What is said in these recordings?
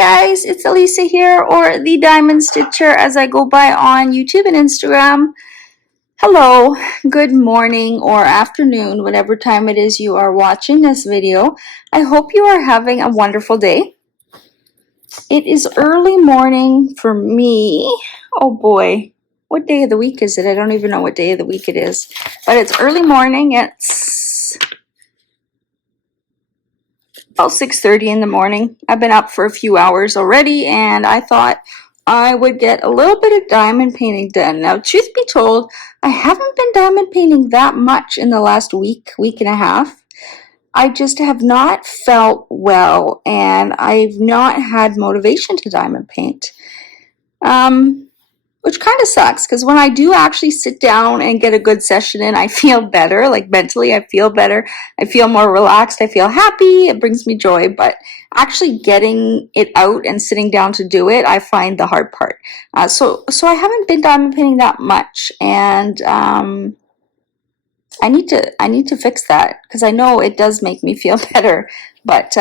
guys, it's Elisa here, or the Diamond Stitcher as I go by on YouTube and Instagram. Hello, good morning or afternoon, whatever time it is you are watching this video. I hope you are having a wonderful day. It is early morning for me. Oh boy, what day of the week is it? I don't even know what day of the week it is, but it's early morning. It's about 6:30 in the morning. I've been up for a few hours already, and I thought I would get a little bit of diamond painting done. Now, truth be told, I haven't been diamond painting that much in the last week and a half. I just have not felt well, and I've not had motivation to diamond paint. Which kind of sucks, because when I do actually sit down and get a good session in, I feel better. Like mentally, I feel better. I feel more relaxed. I feel happy. It brings me joy. But actually getting it out and sitting down to do it, I find the hard part. So I haven't been diamond painting that much, and I need to fix that, because I know it does make me feel better. But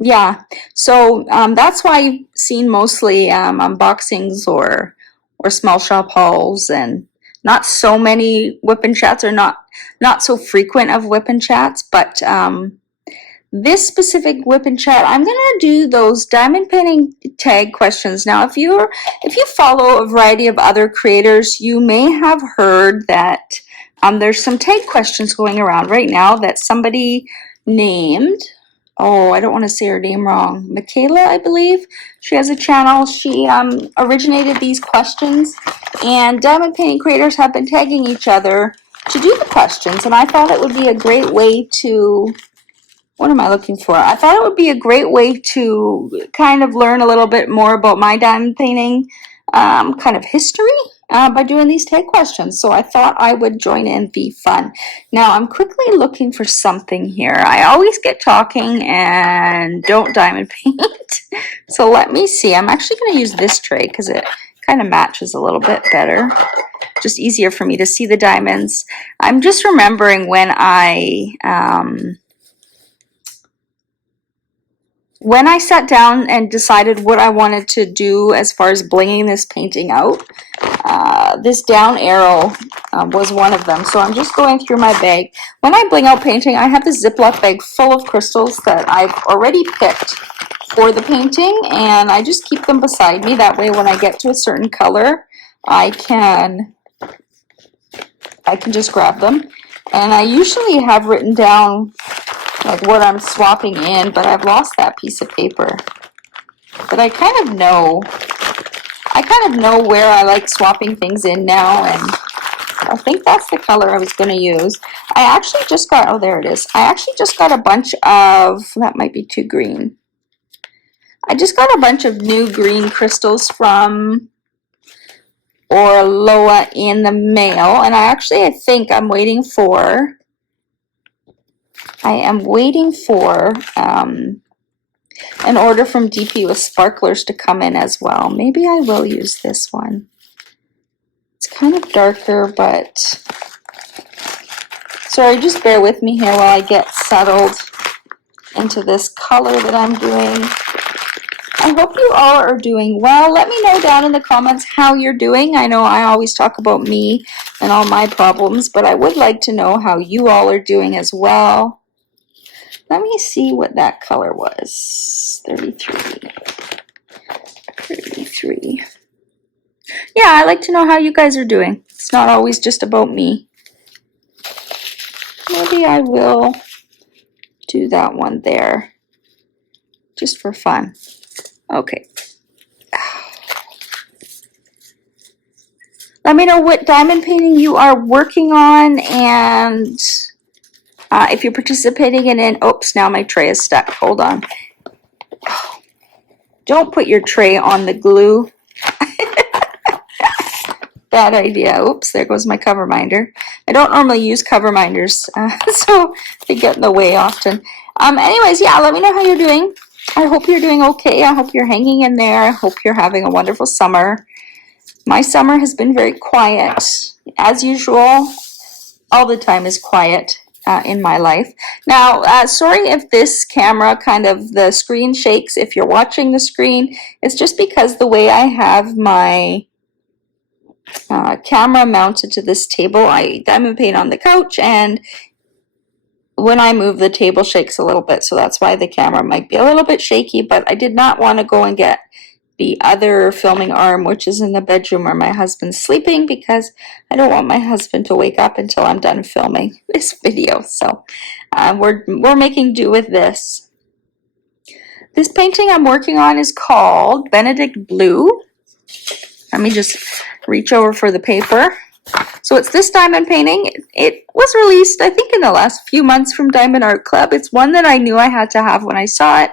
yeah, so that's why you've seen mostly unboxings or small shop hauls, and not so many WIP and Chats, or not so frequent of WIP and Chats. But this specific WIP and Chat, I'm gonna do those diamond painting tag questions. Now, if you follow a variety of other creators, you may have heard that there's some tag questions going around right now that somebody named, oh, I don't want to say her name wrong, Michaela, I believe. She has a channel. She originated these questions, and diamond painting creators have been tagging each other to do the questions, and I thought it would be a great way to, what am I looking for? I thought it would be a great way to kind of learn a little bit more about my diamond painting kind of history by doing these tag questions. So I thought I would join in the fun. Now, I'm quickly looking for something here. I always get talking and don't diamond paint. So let me see. I'm actually going to use this tray because it kind of matches a little bit better. Just easier for me to see the diamonds. I'm just remembering when I sat down and decided what I wanted to do as far as blinging this painting out. This down arrow was one of them. So I'm just going through my bag. When I bling out painting, I have this Ziploc bag full of crystals that I've already picked for the painting, and I just keep them beside me. That way, when I get to a certain color, I can just grab them. And I usually have written down like what I'm swapping in, but I've lost that piece of paper. But I kind of know where I like swapping things in now, and I think that's the color I was going to use. I actually just got, oh, there it is. I actually just got a bunch of, that might be too green. I just got a bunch of new green crystals from Orloa in the mail, and I think I'm waiting for, an order from DP with sparklers to come in as well. Maybe I will use this one. It's kind of darker, but sorry, just bear with me here while I get settled into this color that I'm doing. I hope you all are doing well. Let me know down in the comments how you're doing. I know I always talk about me and all my problems, but I would like to know how you all are doing as well. Let me see what that color was. 33. Yeah, I like to know how you guys are doing. It's not always just about me. Maybe I will do that one there, just for fun. Okay. Let me know what diamond painting you are working on, and if you're participating in it. Oops, now my tray is stuck. Hold on. Don't put your tray on the glue. Bad idea. Oops, there goes my cover minder. I don't normally use cover minders, so they get in the way often. Anyways, yeah, let me know how you're doing. I hope you're doing okay. I hope you're hanging in there. I hope you're having a wonderful summer. My summer has been very quiet. As usual, all the time is quiet. in my life. Now, sorry if this camera kind of, the screen shakes if you're watching the screen. It's just because the way I have my camera mounted to this table, I diamond paint on the couch, and when I move, the table shakes a little bit, so that's why the camera might be a little bit shaky, but I did not want to go and get the other filming arm, which is in the bedroom where my husband's sleeping, because I don't want my husband to wake up until I'm done filming this video. So we're making do with this. This painting I'm working on is called Benedict Blue. Let me just reach over for the paper. So it's this diamond painting. It was released, I think, in the last few months from Diamond Art Club. It's one that I knew I had to have when I saw it.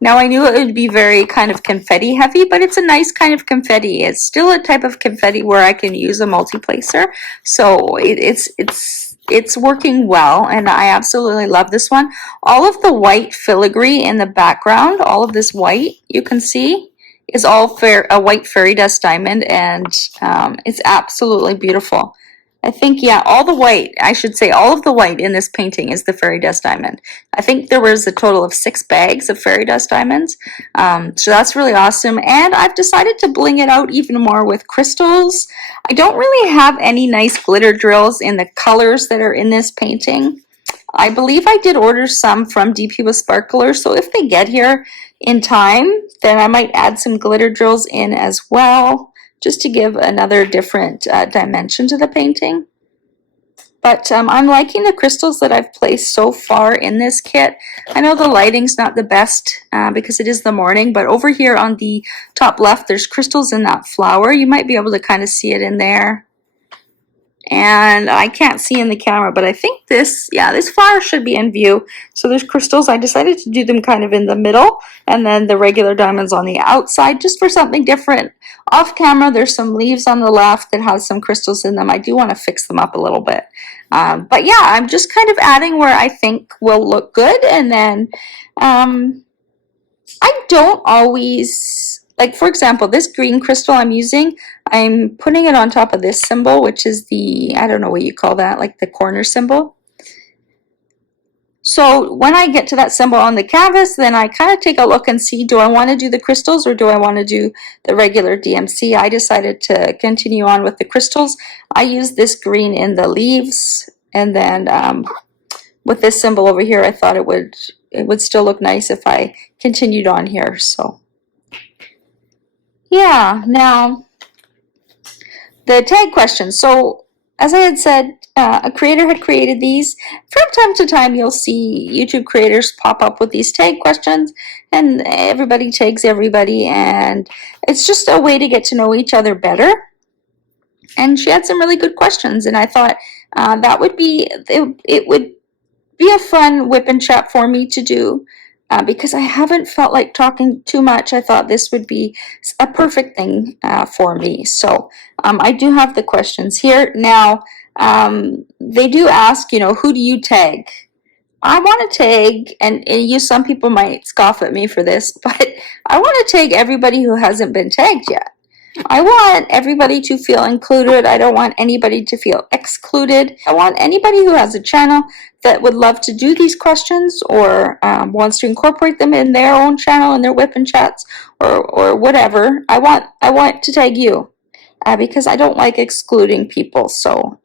Now, I knew it would be very kind of confetti heavy, but it's a nice kind of confetti. It's still a type of confetti where I can use a multi-placer. So it's working well, and I absolutely love this one. All of the white filigree in the background, all of this white you can see, is all a white fairy dust diamond, and it's absolutely beautiful. I think, yeah, all the white, I should say all of the white in this painting is the fairy dust diamond. I think there was a total of 6 bags of fairy dust diamonds. So that's really awesome. And I've decided to bling it out even more with crystals. I don't really have any nice glitter drills in the colors that are in this painting. I believe I did order some from DP with Sparkler, so if they get here in time, then I might add some glitter drills in as well, just to give another different dimension to the painting. But I'm liking the crystals that I've placed so far in this kit. I know the lighting's not the best because it is the morning, but over here on the top left, there's crystals in that flower. You might be able to kind of see it in there. And I can't see in the camera, but I think this flower should be in view. So there's crystals. I decided to do them kind of in the middle, and then the regular diamonds on the outside, just for something different. Off camera, there's some leaves on the left that has some crystals in them. I do want to fix them up a little bit. But yeah, I'm just kind of adding where I think will look good, and then I don't always, like, for example, this green crystal I'm using, I'm putting it on top of this symbol, which is the, I don't know what you call that, like the corner symbol. So when I get to that symbol on the canvas, then I kind of take a look and see, do I want to do the crystals or do I want to do the regular DMC? I decided to continue on with the crystals. I used this green in the leaves, and then with this symbol over here, I thought it would still look nice if I continued on here. So yeah, now the tag questions. So as I had said, a creator had created these. From time to time, you'll see YouTube creators pop up with these tag questions, and everybody tags everybody, and it's just a way to get to know each other better. And she had some really good questions, and I thought that would be, it would be a fun WIP and Chat for me to do. Because I haven't felt like talking too much, I thought this would be a perfect thing for me. So I do have the questions here. Now, they do ask, you know, who do you tag? I want to tag, and some people might scoff at me for this, but I want to tag everybody who hasn't been tagged yet. I want everybody to feel included. I don't want anybody to feel excluded. I want anybody who has a channel that would love to do these questions or wants to incorporate them in their own channel and their WIP and Chats or whatever. I want to tag you because I don't like excluding people. So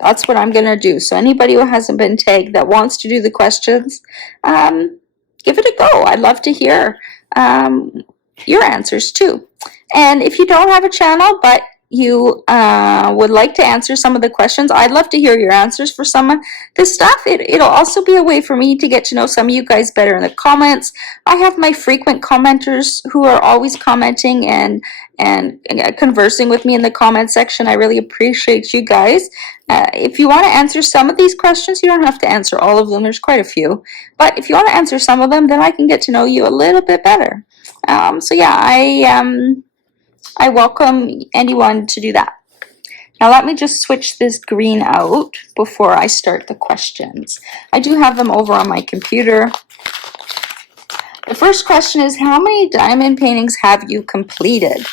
that's what I'm going to do. So anybody who hasn't been tagged that wants to do the questions, give it a go. I'd love to hear your answers too. And if you don't have a channel but you would like to answer some of the questions, I'd love to hear your answers for some of this stuff. It'll also be a way for me to get to know some of you guys better in the comments. I have my frequent commenters who are always commenting and conversing with me in the comment section. I really appreciate you guys. If you want to answer some of these questions, you don't have to answer all of them. There's quite a few. But if you want to answer some of them, then I can get to know you a little bit better. So yeah, I welcome anyone to do that. Now let me just switch this green out before I start the questions. I do have them over on my computer. The first question is, how many diamond paintings have you completed?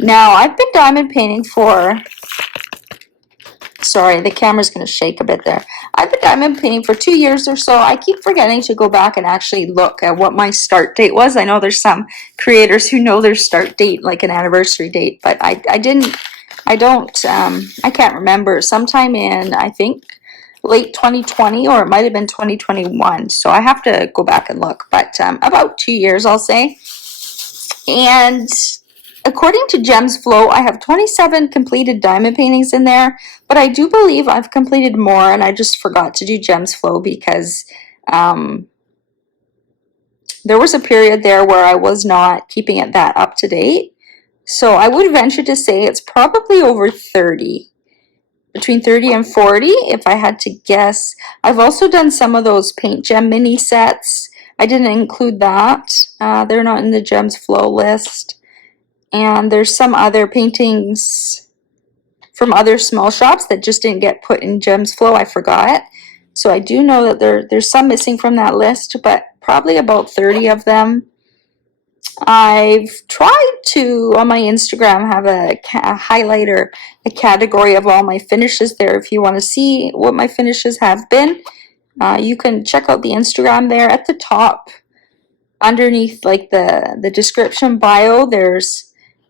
Now, I've been diamond painting for Sorry, the camera's going to shake a bit there. I've been diamond painting for 2 years or so. I keep forgetting to go back and actually look at what my start date was. I know there's some creators who know their start date, like an anniversary date, but I can't remember. Sometime in, I think, late 2020, or it might have been 2021. So I have to go back and look, but about 2 years, I'll say. And according to Gems Flow, I have 27 completed diamond paintings in there, but I do believe I've completed more, and I just forgot to do Gems Flow because there was a period there where I was not keeping it that up to date. So I would venture to say it's probably over 30, between 30 and 40 if I had to guess. I've also done some of those Paint Gem mini sets. I didn't include that. They're not in the Gems Flow list. And there's some other paintings from other small shops that just didn't get put in Gems Flow. I forgot. So I do know that there's some missing from that list, but probably about 30 of them. I've tried to, on my Instagram, have a highlighter, a category of all my finishes there. If you want to see what my finishes have been, you can check out the Instagram there. At the top, underneath like the description bio, there's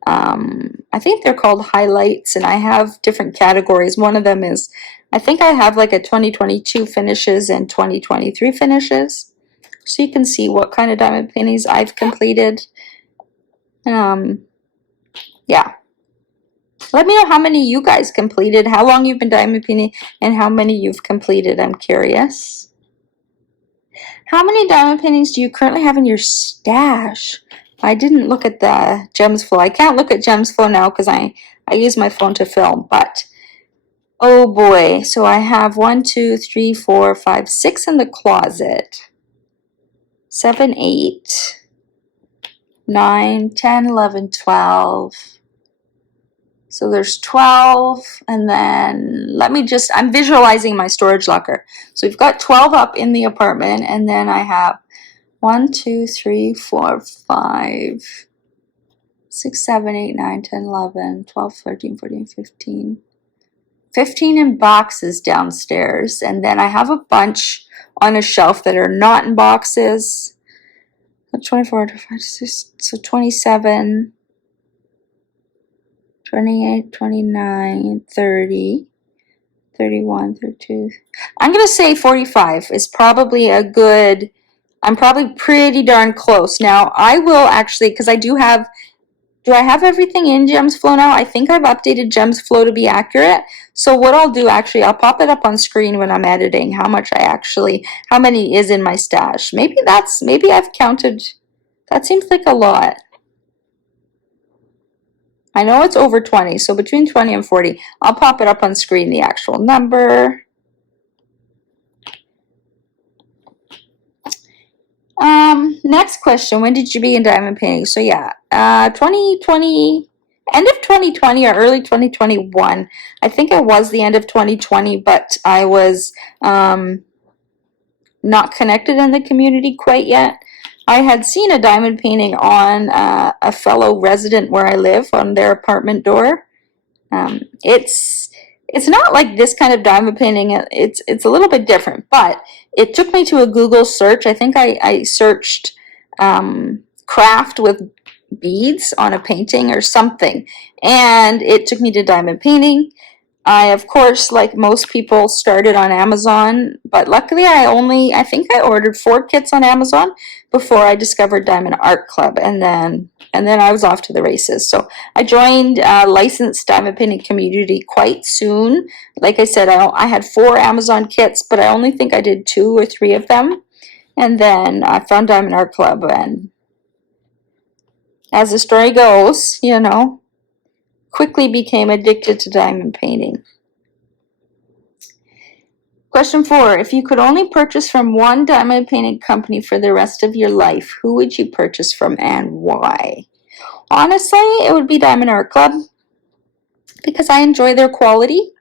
I think they're called highlights, and I have different categories. One of them is, I think I have like a 2022 finishes and 2023 finishes, so you can see what kind of diamond paintings I've completed. Yeah, let me know how many you guys completed, how long you've been diamond painting, and how many you've completed. I'm curious. How many diamond paintings do you currently have in your stash? I didn't look at the Gems Flow. I can't look at Gems Flow now because I use my phone to film, but oh boy. So I have 1, 2, 3, 4, 5, 6 in the closet. 7, 8, 9, 10, 11, 12. So there's 12, and then I'm visualizing my storage locker. So we've got 12 up in the apartment, and then I have 1, 2, 3, 4, 5, 6, 7, 8, 9, 10, 11, 12, 13, 14, 15. 15 in boxes downstairs, and then I have a bunch on a shelf that are not in boxes. 24, 25, so 27, 28, 29, 30, 31, 32. I'm going to say 45 is probably a good, I'm probably pretty darn close. Now, I will actually, because I do I have everything in Gems Flow now? I think I've updated Gems Flow to be accurate. So what I'll do, actually, I'll pop it up on screen when I'm editing, how many is in my stash. Maybe I've counted, that seems like a lot. I know it's over 20, so between 20 and 40. I'll pop it up on screen, the actual number. Next question, when did you begin diamond painting? So yeah, 2020, end of 2020 or early 2021. I think it was the end of 2020, but I was not connected in the community quite yet. I had seen a diamond painting on a fellow resident where I live, on their apartment door. It's not like this kind of diamond painting. It's a little bit different, but it took me to a Google search. I think I searched craft with beads on a painting or something, and it took me to diamond painting. I, of course, like most people, started on Amazon, but luckily I think I ordered 4 kits on Amazon before I discovered Diamond Art Club, and then I was off to the races. So I joined a licensed diamond painting community quite soon. Like I said, I had 4 Amazon kits, but I only think I did 2 or 3 of them, and then I found Diamond Art Club, and as the story goes, quickly became addicted to diamond painting. Question 4. If you could only purchase from one diamond painting company for the rest of your life, who would you purchase from and why? Honestly, it would be Diamond Art Club because I enjoy their quality.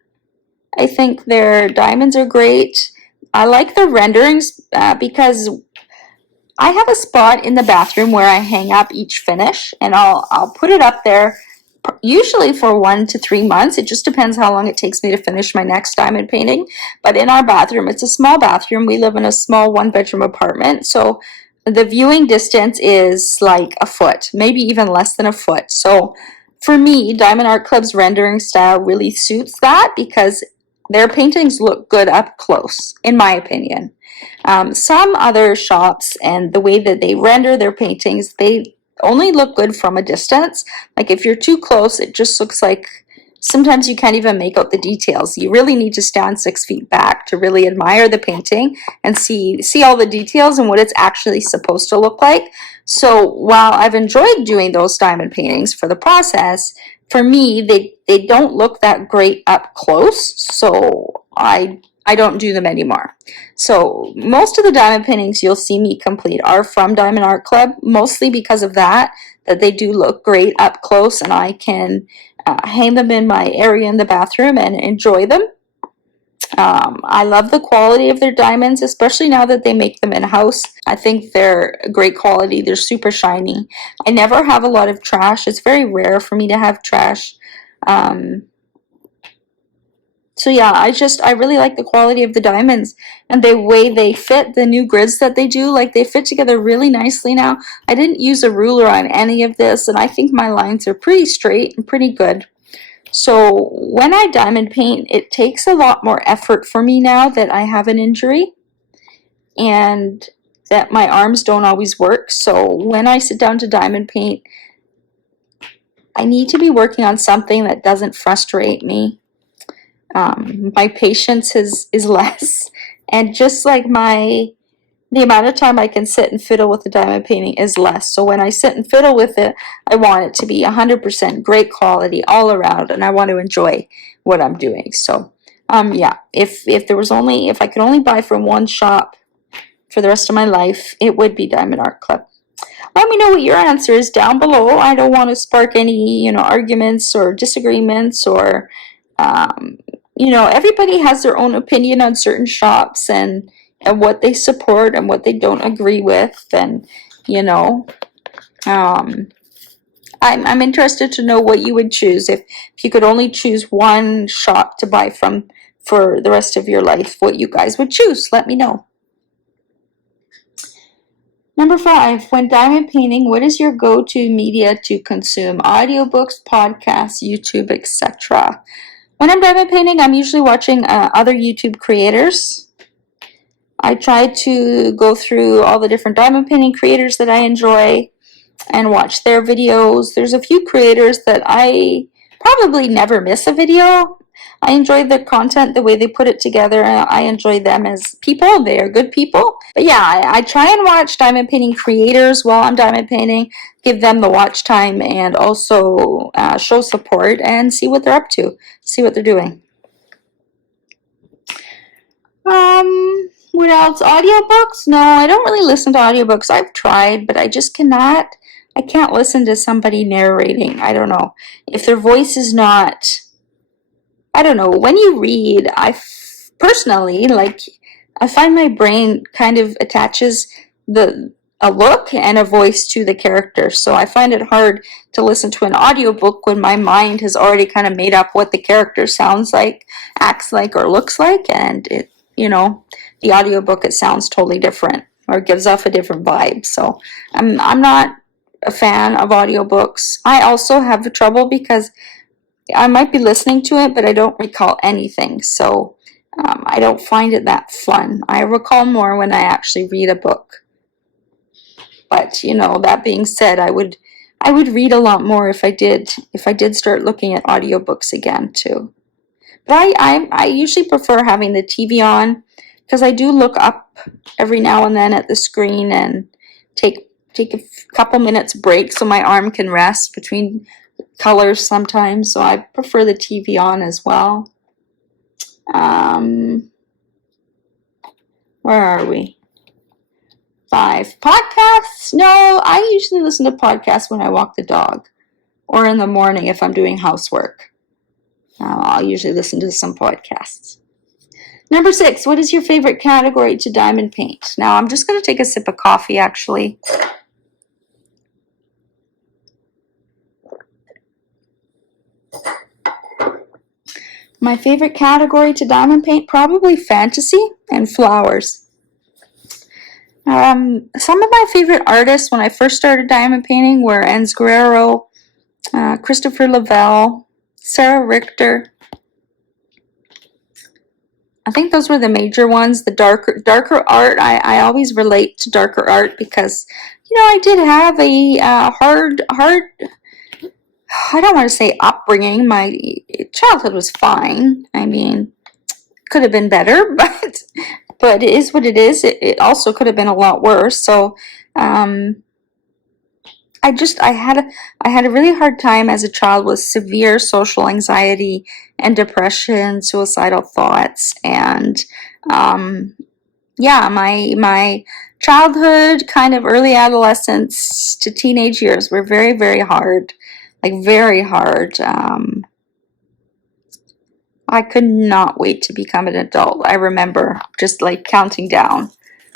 I think their diamonds are great. I like their renderings because I have a spot in the bathroom where I hang up each finish, and I'll put it up there usually for 1 to 3 months. It just depends how long it takes me to finish my next diamond painting. But in our bathroom, it's a small bathroom. We live in a small 1-bedroom apartment, so the viewing distance is like a foot, maybe even less than a foot. So for me, Diamond Art Club's rendering style really suits that because their paintings look good up close, in my opinion. Some other shops and the way that they render their paintings, they only look good from a distance. Like if you're too close, it just looks like sometimes you can't even make out the details. You really need to stand 6 feet back to really admire the painting and see all the details and what it's actually supposed to look like. So while I've enjoyed doing those diamond paintings for the process, for me, they don't look that great up close, so I don't do them anymore. So most of the diamond paintings you'll see me complete are from Diamond Art Club, mostly because of that they do look great up close and I can hang them in my area in the bathroom and enjoy them. I love the quality of their diamonds, especially now that they make them in-house. I think they're great quality. They're super shiny. I never have a lot of trash. It's very rare for me to have trash. So yeah, I really like the quality of the diamonds and the way they fit, the new grids that they do. Like they fit together really nicely now. I didn't use a ruler on any of this and I think my lines are pretty straight and pretty good. So when I diamond paint, it takes a lot more effort for me now that I have an injury and that my arms don't always work. So when I sit down to diamond paint, I need to be working on something that doesn't frustrate me. My patience is less, and just like the amount of time I can sit and fiddle with the diamond painting is less. So when I sit and fiddle with it, I want it to be 100% great quality all around, and I want to enjoy what I'm doing. So, yeah, if I could only buy from one shop for the rest of my life, it would be Diamond Art Club. Let me know what your answer is down below. I don't want to spark any, arguments or disagreements or, everybody has their own opinion on certain shops and what they support and what they don't agree with, and I'm interested to know what you would choose if you could only choose one shop to buy from for the rest of your life. What you guys would choose? Let me know. Number 5, when diamond painting, what is your go-to media to consume? Audiobooks, podcasts, YouTube, etc. When I'm diamond painting, I'm usually watching other YouTube creators. I try to go through all the different diamond painting creators that I enjoy and watch their videos. There's a few creators that I probably never miss a video. I enjoy their content, the way they put it together. I enjoy them as people. They are good people. But yeah, I try and watch diamond painting creators while I'm diamond painting, give them the watch time, and also show support and see what they're up to, see what they're doing. What else? Audiobooks? No, I don't really listen to audiobooks. I've tried, but I just cannot. I can't listen to somebody narrating. I don't know. If their voice is not, I don't know. When you read, personally, I find my brain kind of attaches a look and a voice to the character. So I find it hard to listen to an audiobook when my mind has already kind of made up what the character sounds like, acts like, or looks like, and the audiobook, it sounds totally different or gives off a different vibe. So I'm not a fan of audiobooks. I also have trouble because I might be listening to it, but I don't recall anything. So I don't find it that fun. I recall more when I actually read a book. But that being said, I would read a lot more if I did start looking at audiobooks again too. But I usually prefer having the TV on because I do look up every now and then at the screen and take a couple minutes break so my arm can rest between colors sometimes. So I prefer the TV on as well. Where are we? 5. Podcasts? No, I usually listen to podcasts when I walk the dog or in the morning if I'm doing housework. I'll usually listen to some podcasts. Number 6, what is your favorite category to diamond paint? Now, I'm just going to take a sip of coffee, actually. My favorite category to diamond paint, probably fantasy and flowers. Some of my favorite artists when I first started diamond painting were Enz Guerrero, Christopher Lavelle, Sarah Richter. I think those were the major ones. The darker art, I always relate to darker art because, I did have a hard, I don't want to say upbringing. My childhood was fine. I mean, could have been better, but it is what it is. It also could have been a lot worse. So, I had a really hard time as a child with severe social anxiety and depression, suicidal thoughts, and my childhood, kind of early adolescence to teenage years were very, very hard, like very hard. I could not wait to become an adult. I remember just like counting down.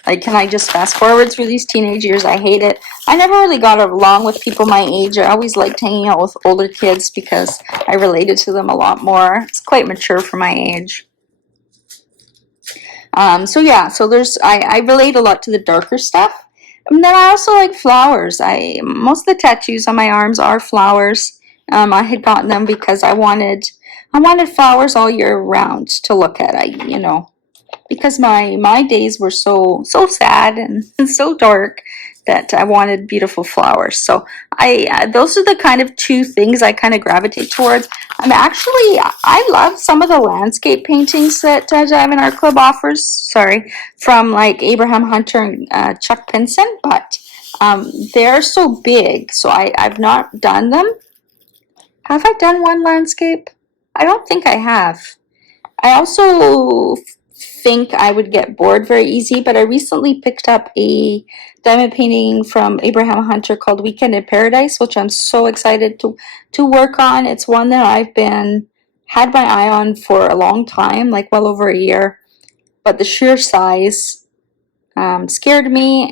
Like, can I just fast forward through these teenage years? I hate it. I never really got along with people my age. I always liked hanging out with older kids because I related to them a lot more. It's quite mature for my age. So there's I relate a lot to the darker stuff. And then I also like flowers. Most of the tattoos on my arms are flowers. I had gotten them because I wanted flowers all year round to look at. Because my days were so sad and so dark that I wanted beautiful flowers. So those are the kind of two things I kind of gravitate towards. I love some of the landscape paintings that Diamond Art Club offers. Sorry, from like Abraham Hunter and Chuck Pinson, but they're so big, so I've not done them. Have I done one landscape? I don't think I have. I also think I would get bored very easy, but I recently picked up a diamond painting from Abraham Hunter called Weekend in Paradise, which I'm so excited to work on. It's one that I've had my eye on for a long time, like well over a year, but the sheer size scared me,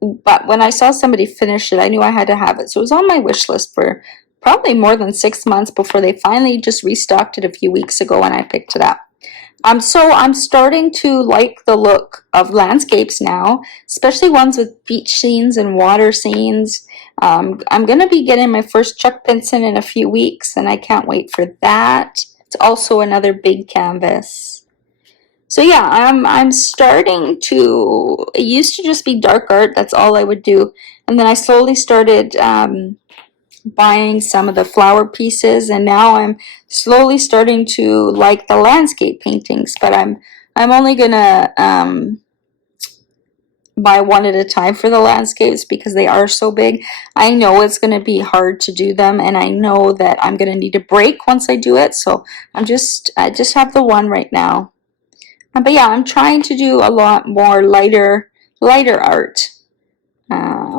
but when I saw somebody finish it, I knew I had to have it. So it was on my wish list for probably more than 6 months before they finally just restocked it a few weeks ago and I picked it up. So I'm starting to like the look of landscapes now, especially ones with beach scenes and water scenes. I'm going to be getting my first Chuck Pinson in a few weeks, and I can't wait for that. It's also another big canvas. So yeah, I'm starting to. It used to just be dark art. That's all I would do, and then I slowly started buying some of the flower pieces, and now I'm slowly starting to like the landscape paintings, but I'm only gonna buy one at a time for the landscapes because they are so big. I know it's gonna be hard to do them, and I know that I'm gonna need a break once I do it, so I just have the one right now. But yeah, I'm trying to do a lot more lighter art.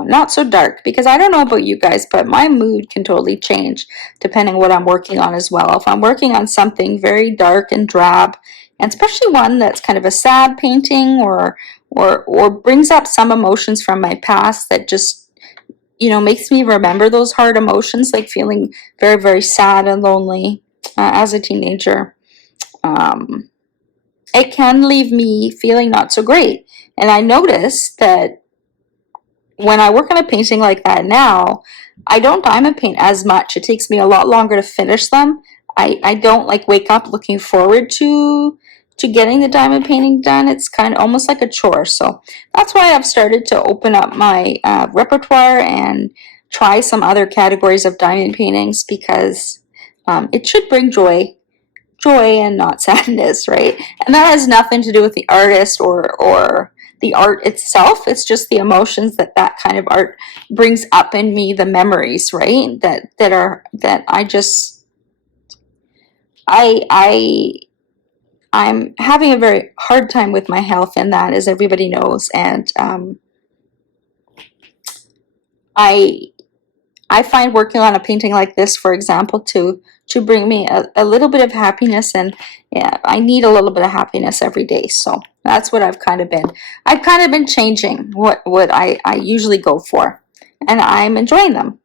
Not so dark, because I don't know about you guys, but my mood can totally change depending what I'm working on as well. If I'm working on something very dark and drab, and especially one that's kind of a sad painting or brings up some emotions from my past that just makes me remember those hard emotions, like feeling very, very sad and lonely as a teenager, it can leave me feeling not so great. And I noticed that when I work on a painting like that now, I don't diamond paint as much. It takes me a lot longer to finish them. I don't like wake up looking forward to getting the diamond painting done. It's kind of almost like a chore. So that's why I've started to open up my repertoire and try some other categories of diamond paintings, because it should bring joy and not sadness, right? And that has nothing to do with the artist or the art itself. It's just the emotions that kind of art brings up in me, the memories, right? I'm having a very hard time with my health, and that, as everybody knows, and I find working on a painting like this, for example, to bring me a little bit of happiness, and yeah, I need a little bit of happiness every day. So that's what I've kind of been changing what I usually go for, and I'm enjoying them.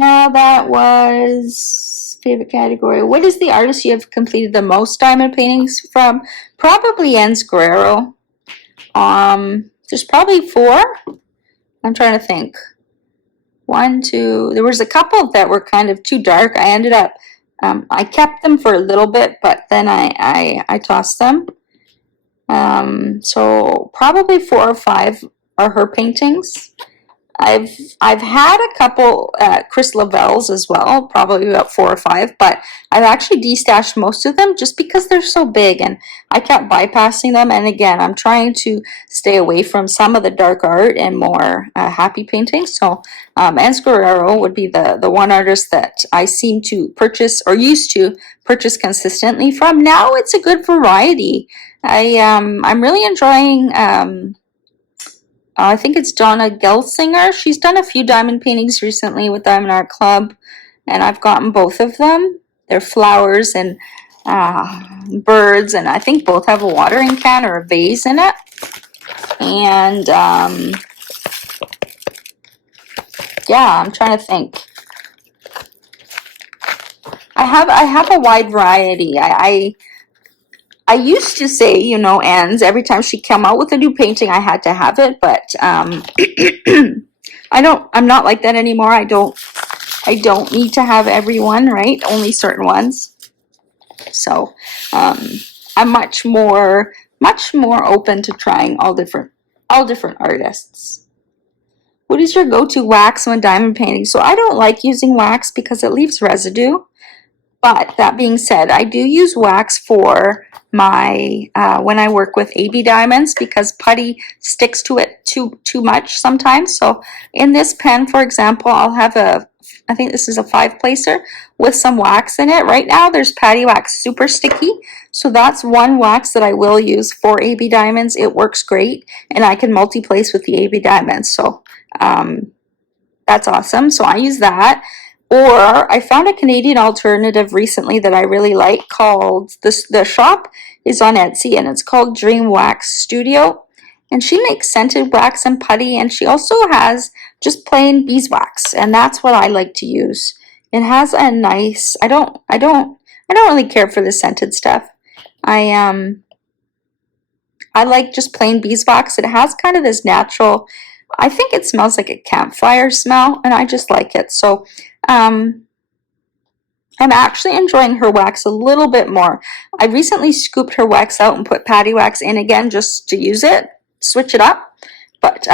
Now that was favorite category. What is the artist you have completed the most diamond paintings from? Probably Enz Guerrero. There's probably 4. I'm trying to think. 1, 2. There was a couple that were kind of too dark. I ended up, I kept them for a little bit, but then I tossed them. So probably 4 or 5 are her paintings. I've had a couple Chris Lavelle's as well, probably about 4 or 5, but I've actually destashed most of them just because they're so big, and I kept bypassing them. And again, I'm trying to stay away from some of the dark art and more happy paintings. So Enz Guerrero would be the one artist that I seem to purchase, or used to purchase consistently from. Now it's a good variety. I'm really enjoying I think it's Donna Gelsinger. She's done a few diamond paintings recently with Diamond Art Club, and I've gotten both of them. They're flowers and birds, and I think both have a watering can or a vase in it. And yeah, I'm trying to think. I have a wide variety. I used to say, you know, Anne's, every time she came out with a new painting, I had to have it, but I'm not like that anymore. I don't need to have every one, right? Only certain ones. So I'm much more open to trying all different artists. What is your go-to wax when diamond painting? So I don't like using wax because it leaves residue. But that being said, I do use wax for my when I work with AB diamonds, because putty sticks to it too much sometimes. So in this pen, for example, I'll have I think this is a 5-placer with some wax in it. Right now there's patty wax, super sticky. So that's one wax that I will use for AB diamonds. It works great, and I can multi-place with the AB diamonds. So that's awesome. So I use that. Or I found a Canadian alternative recently that I really like called, the shop is on Etsy, and it's called Dream Wax Studio. And she makes scented wax and putty, and she also has just plain beeswax, and that's what I like to use. It has a nice, I don't really care for the scented stuff. I like just plain beeswax. It has kind of this natural, I think it smells like a campfire smell, and I just like it. So I'm actually enjoying her wax a little bit more. I recently scooped her wax out and put patty wax in again just to use it, switch it up. But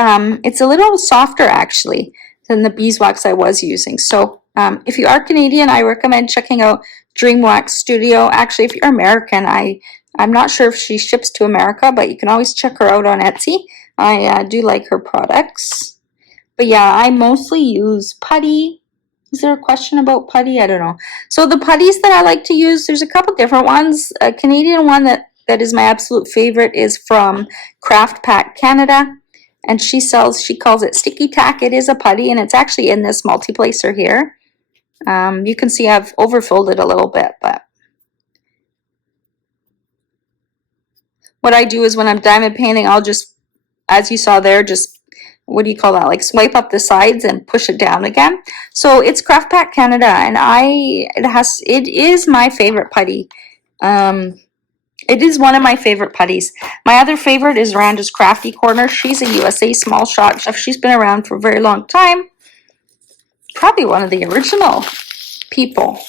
it's a little softer actually than the beeswax I was using. So if you are Canadian, I recommend checking out Dream Wax Studio. Actually, if you're American, I'm not sure if she ships to America, but you can always check her out on Etsy. I do like her products. But yeah, I mostly use putty. Is there a question about putty? I don't know. So the putties that I like to use, there's a couple different ones. A Canadian one that is my absolute favorite is from Craft Pack Canada. And she calls it Sticky Tack. It is a putty, and it's actually in this multi-placer here. You can see I've overfilled it a little bit, but what I do is when I'm diamond painting, I'll just, as you saw there, just, what do you call that? Like swipe up the sides and push it down again. So it's Craft Pack Canada, and it is my favorite putty. It is one of my favorite putties. My other favorite is Randa's Crafty Corner. She's a USA small shot chef. She's been around for a very long time. Probably one of the original people.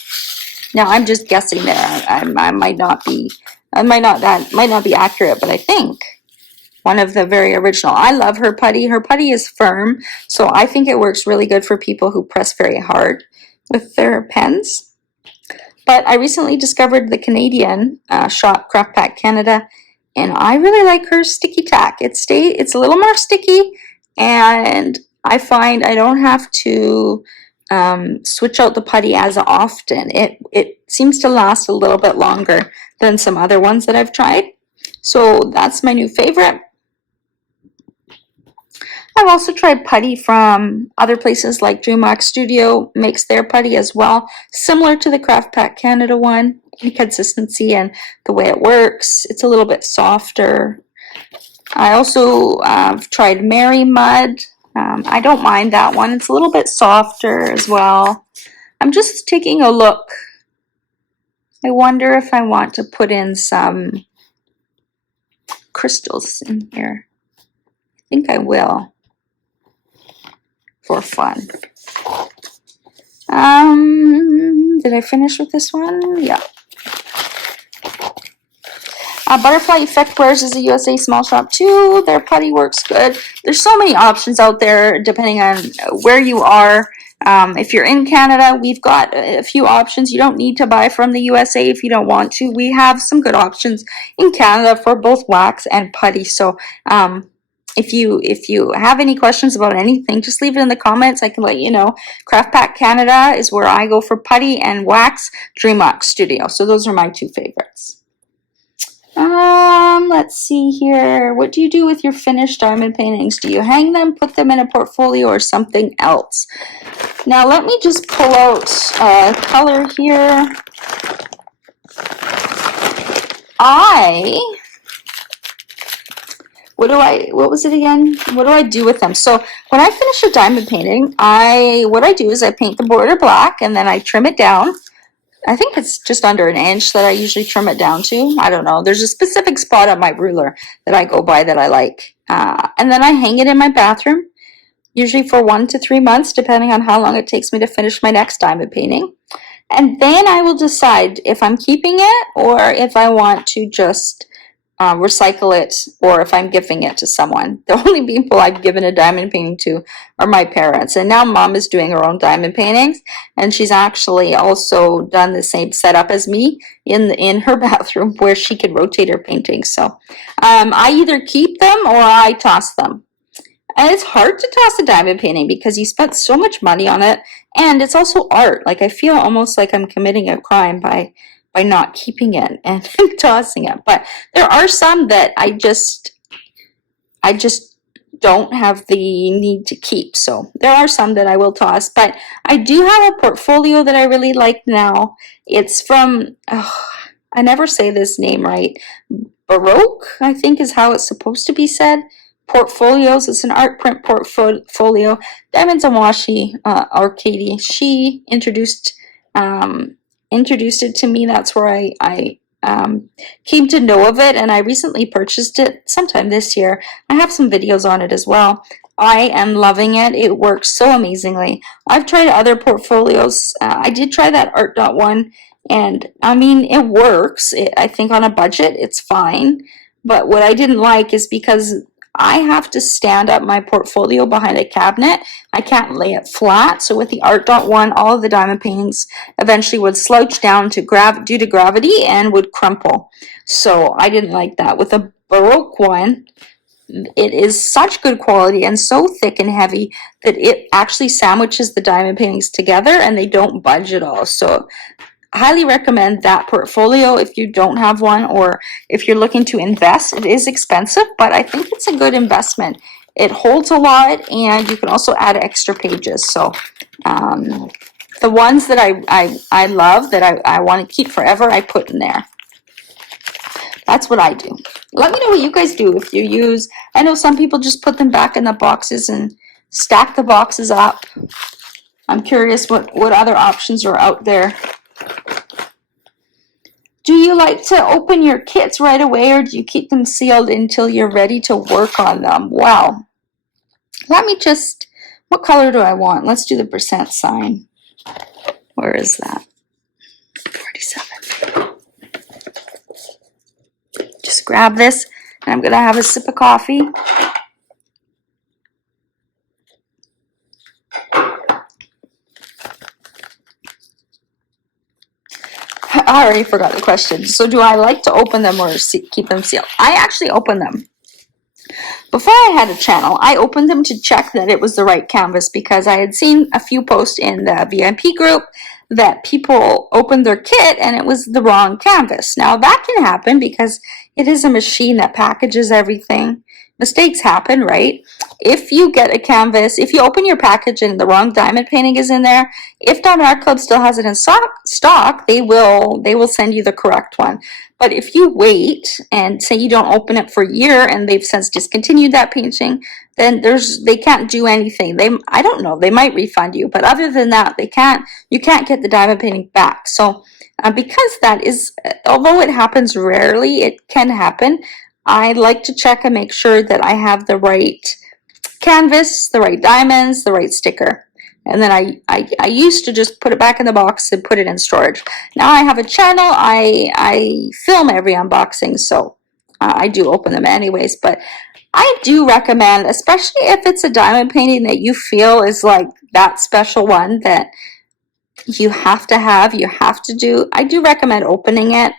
Now I'm just guessing there. I might not be accurate, but I think one of the very original. I love her putty. Her putty is firm, so I think it works really good for people who press very hard with their pens. But I recently discovered the Canadian shop, Craft Pack Canada, and I really like her Sticky Tack. It's a little more sticky, and I find I don't have to switch out the putty as often. It seems to last a little bit longer than some other ones that I've tried. So that's my new favorite. I've also tried putty from other places like Dream Wax Studio makes their putty as well, similar to the Craft Pack Canada one in consistency and the way it works. It's a little bit softer. I also tried Mary Mud. I don't mind that one. It's a little bit softer as well. I'm just taking a look. I wonder if I want to put in some crystals in here. I think I will for fun. Did I finish with this one? Yeah. Butterfly Effect Wares is a USA small shop too. Their putty works good. There's so many options out there depending on where you are. If you're in Canada, we've got a few options. You don't need to buy from the USA if you don't want to. We have some good options in Canada for both wax and putty. So if you have any questions about anything, just leave it in the comments. I can let you know. Craft Pack Canada is where I go for putty, and wax, DreamWax Studio. So those are my two favorites. Let's see here. What do you do with your finished diamond paintings? Do you hang them, put them in a portfolio, or something else? Now let me just pull out color here. What was it again? What do I do with them? So when I finish a diamond painting, what I do is I paint the border black and then I trim it down. I think it's just under an inch that I usually trim it down to. I don't know. There's a specific spot on my ruler that I go by that I like. And then I hang it in my bathroom, usually for 1 to 3 months, depending on how long it takes me to finish my next diamond painting. And then I will decide if I'm keeping it or if I want to just recycle it, or if I'm giving it to someone. The only people I've given a diamond painting to are my parents, and now Mom is doing her own diamond paintings, and she's actually also done the same setup as me in her bathroom where she can rotate her paintings. So I either keep them or I toss them. And it's hard to toss a diamond painting because you spent so much money on it, and it's also art. Like, I feel almost like I'm committing a crime by not keeping it and tossing it. But there are some that I just don't have the need to keep. So there are some that I will toss. But I do have a portfolio that I really like now. It's from, I never say this name right, Baroque, I think is how it's supposed to be said. Portfolios. It's an art print portfolio. Diamonds and Washi, or Katie, she introduced it to me. That's where I came to know of it, and I recently purchased it sometime this year. I have some videos on it as well. I am loving it. It works so amazingly. I've tried other portfolios. I did try that Art Dot one, and I mean, it works. I think on a budget it's fine, but what I didn't like is because I have to stand up my portfolio behind a cabinet. I can't lay it flat. So with the Art Dot one, all of the diamond paintings eventually would slouch down due to gravity and would crumple. So I didn't like that. With the Baroque one, it is such good quality and so thick and heavy that it actually sandwiches the diamond paintings together and they don't budge at all. So highly recommend that portfolio if you don't have one, or if you're looking to invest. It is expensive, but I think it's a good investment. It holds a lot, and you can also add extra pages. So the ones that I love, that I want to keep forever, I put in there. That's what I do. Let me know what you guys do. If you use, I know some people just put them back in the boxes and stack the boxes up. I'm curious what other options are out there. Do you like to open your kits right away, or do you keep them sealed until you're ready to work on them? Wow. Let me just, what color do I want? Let's do the percent sign. Where is that? 47. Just grab this, and I'm going to have a sip of coffee. I already forgot the question. So do I like to open them or keep them sealed? I actually open them. Before I had a channel, I opened them to check that it was the right canvas, because I had seen a few posts in the VIP group that people opened their kit and it was the wrong canvas. Now that can happen because it is a machine that packages everything. Mistakes happen, right? If you get a canvas, if you open your package and the wrong diamond painting is in there, if Diamond Art Club still has it in stock, they will send you the correct one. But if you wait and say you don't open it for a year and they've since discontinued that painting, then they can't do anything. I don't know, they might refund you, but other than that, you can't get the diamond painting back. So because that is, although it happens rarely, it can happen. I like to check and make sure that I have the right canvas, the right diamonds, the right sticker. And then I used to just put it back in the box and put it in storage. Now I have a channel, I film every unboxing, so I do open them anyways. But I do recommend, especially if it's a diamond painting that you feel is like that special one that you have to do, I do recommend opening it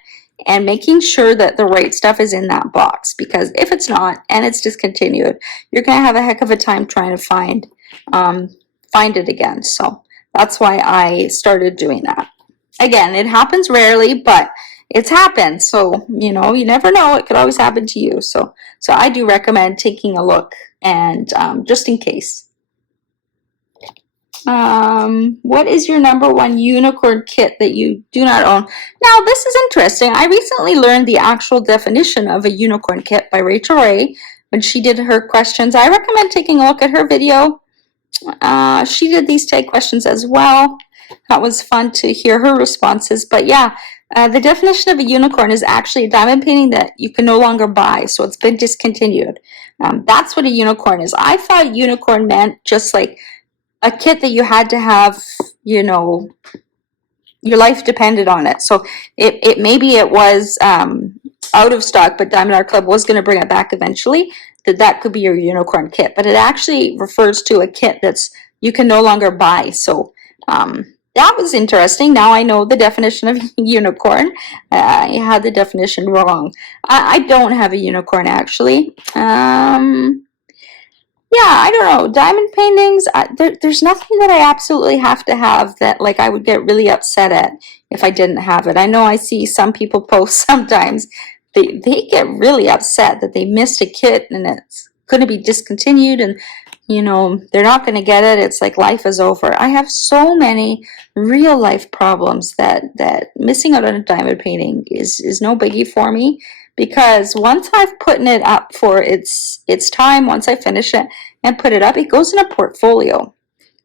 and making sure that the right stuff is in that box, because if it's not and it's discontinued, you're going to have a heck of a time trying to find it again. So that's why I started doing that. Again, it happens rarely, but it's happened. So, you know, you never know. It could always happen to you. So I do recommend taking a look, and just in case. What is your #1 unicorn kit that you do not own? Now, this is interesting. I recently learned the actual definition of a unicorn kit by Rachel Ray when she did her questions. I recommend taking a look at her video. She did these tag questions as well. That was fun to hear her responses. But yeah, the definition of a unicorn is actually a diamond painting that you can no longer buy, so it's been discontinued. That's what a unicorn is. I thought unicorn meant just like a kit that you had to have, you know, your life depended on it. So maybe it was out of stock, but Diamond Art Club was going to bring it back eventually. That could be your unicorn kit, but it actually refers to a kit that's you can no longer buy. So that was interesting. Now I know the definition of unicorn. I had the definition wrong. I don't have a unicorn actually. Yeah, I don't know. Diamond paintings, there's nothing that I absolutely have to have that like I would get really upset at if I didn't have it. I know I see some people post sometimes. They get really upset that they missed a kit and it's going to be discontinued and, you know, they're not going to get it. It's like life is over. I have so many real life problems that missing out on a diamond painting is no biggie for me. Because once I've put it up for its time, once I finish it and put it up, it goes in a portfolio.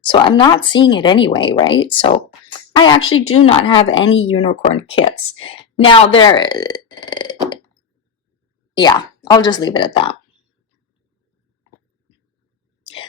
So I'm not seeing it anyway, right? So I actually do not have any unicorn kits. Now yeah, I'll just leave it at that.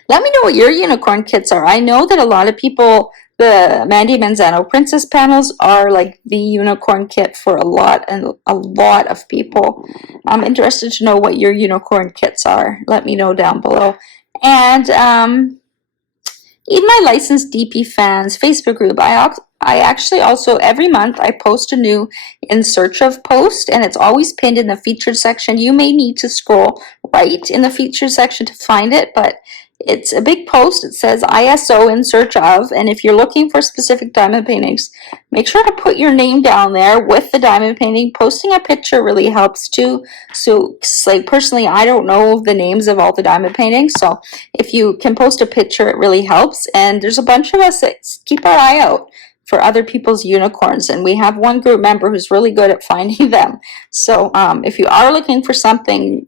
Let me know what your unicorn kits are. I know that a lot of people, the Mandy Manzano Princess panels are like the unicorn kit for a lot of people. I'm interested to know what your unicorn kits are. Let me know down below. And in my licensed DP fans Facebook group, I actually also every month I post a new in search of post, and it's always pinned in the featured section. You may need to scroll right in the featured section to find it, but it's a big post. It says ISO in search of, and if you're looking for specific diamond paintings, make sure to put your name down there with the diamond painting. Posting a picture really helps too. So like personally, I don't know the names of all the diamond paintings, so if you can post a picture, it really helps. And there's a bunch of us that keep our eye out for other people's unicorns, and we have one group member who's really good at finding them. So if you are looking for something,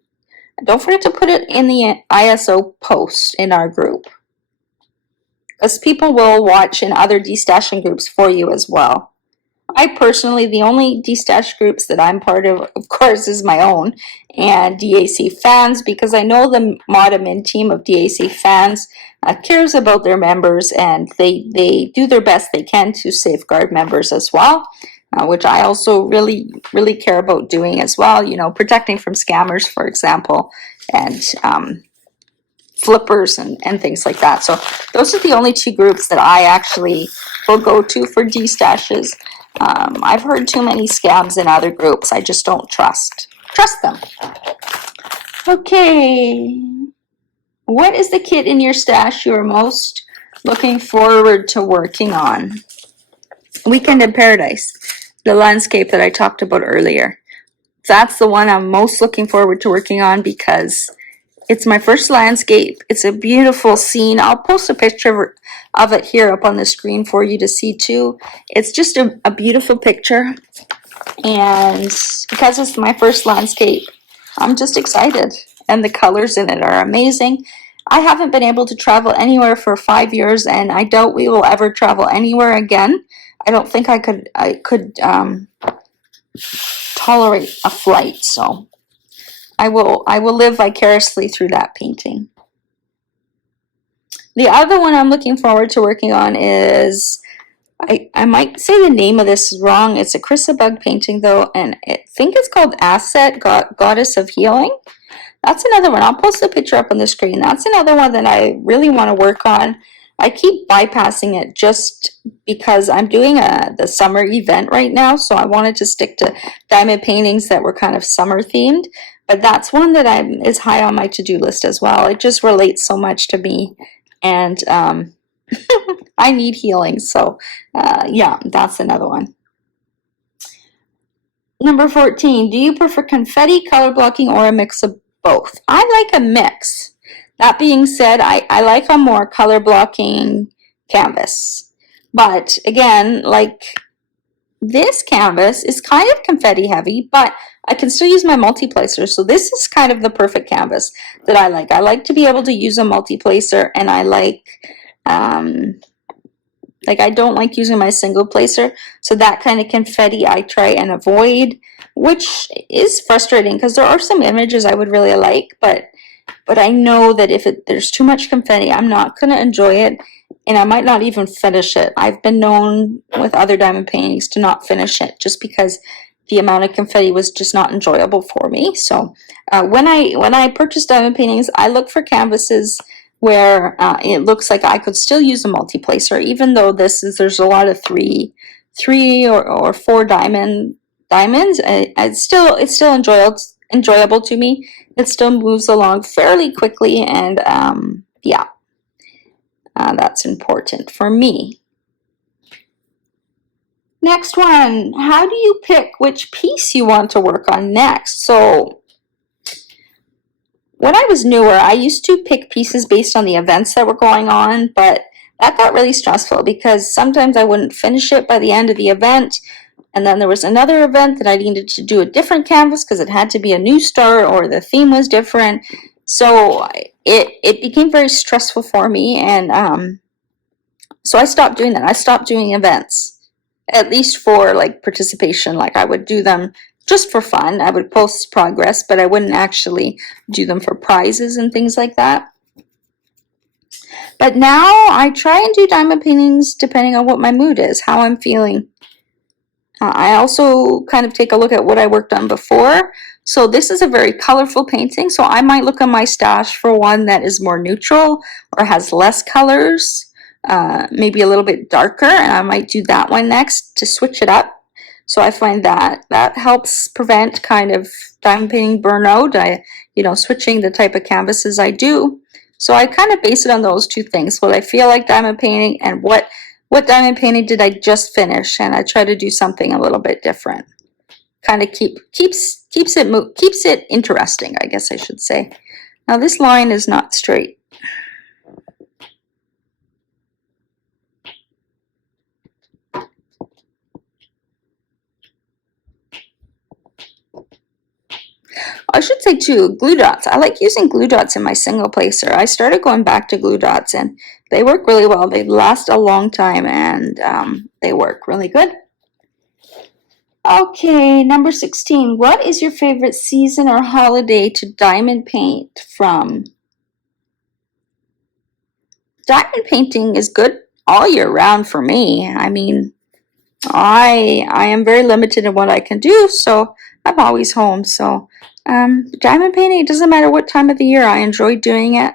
don't forget to put it in the ISO post in our group, because people will watch in other destashing groups for you as well. I personally, the only destash groups that I'm part of course, is my own and DAC fans, because I know the mod admin team of DAC fans cares about their members, and they do their best they can to safeguard members as well. Which I also really care about doing as well, you know, protecting from scammers, for example, and flippers and things like that. So those are the only two groups that I actually will go to for destashes. I've heard too many scams in other groups. I just don't trust them. Okay, what is the kit in your stash you are most looking forward to working on? Weekend in Paradise, the landscape that I talked about earlier. That's the one I'm most looking forward to working on because it's my first landscape. It's a beautiful scene. I'll post a picture of it here up on the screen for you to see too. It's just a beautiful picture. And because it's my first landscape, I'm just excited. And the colors in it are amazing. I haven't been able to travel anywhere for 5 years, and I doubt we will ever travel anywhere again. I don't think I could tolerate a flight, so I will live vicariously through that painting. The other one I'm looking forward to working on is, I might say the name of this is wrong. It's a Bug painting though, and I think it's called Asset, Goddess of Healing. That's another one. I'll post a picture up on the screen. That's another one that I really want to work on. I keep bypassing it just because I'm doing the summer event right now, so I wanted to stick to diamond paintings that were kind of summer themed. But that's one that is high on my to-do list as well. It just relates so much to me, and I need healing. So yeah, that's another one. Number 14, do you prefer confetti, color blocking, or a mix of both? I like a mix. That being said, I like a more color blocking canvas. But again, like this canvas is kind of confetti heavy, but I can still use my multi-placer. So this is kind of the perfect canvas that I like. I like to be able to use a multi-placer, and I like I don't like using my single placer, so that kind of confetti I try and avoid, which is frustrating because there are some images I would really like, but I know that if there's too much confetti, I'm not going to enjoy it, and I might not even finish it. I've been known with other diamond paintings to not finish it just because the amount of confetti was just not enjoyable for me. So when I purchase diamond paintings, I look for canvases where it looks like I could still use a multi-placer, even though there's a lot of three or four diamonds. It's still enjoyable to me. It still moves along fairly quickly, and yeah, that's important for me. Next one, how do you pick which piece you want to work on next? So when I was newer, I used to pick pieces based on the events that were going on, but that got really stressful because sometimes I wouldn't finish it by the end of the event, and then there was another event that I needed to do a different canvas because it had to be a new start or the theme was different. So it became very stressful for me, and so I stopped doing that. I stopped doing events, at least for like participation. Like I would do them just for fun. I would post progress, but I wouldn't actually do them for prizes and things like that. But now I try and do diamond paintings depending on what my mood is, how I'm feeling. I also kind of take a look at what I worked on before. So this is a very colorful painting, so I might look at my stash for one that is more neutral or has less colors, maybe a little bit darker, and I might do that one next to switch it up. So I find that helps prevent kind of diamond painting burnout, switching the type of canvases I do. So I kind of base it on those two things, what I feel like diamond painting and what diamond painting did I just finish, and I try to do something a little bit different. Kind of keeps it interesting, I guess I should say. Now this line is not straight. I should say too, glue dots. I like using glue dots in my single placer. I started going back to glue dots, and they work really well. They last a long time, and they work really good. Okay, number 16. What is your favorite season or holiday to diamond paint from? Diamond painting is good all year round for me. I mean, I am very limited in what I can do, so I'm always home. So diamond painting, it doesn't matter what time of the year, I enjoy doing it.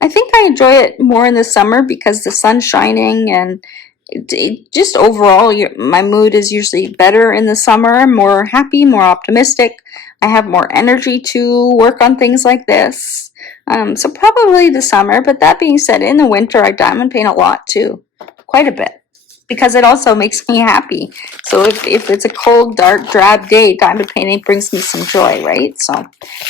I think I enjoy it more in the summer because the sun's shining, and it just overall, my mood is usually better in the summer, more happy, more optimistic. I have more energy to work on things like this. So probably the summer, but that being said, in the winter, I diamond paint a lot too, quite a bit, because it also makes me happy. So if it's a cold, dark, drab day, diamond painting brings me some joy, right? So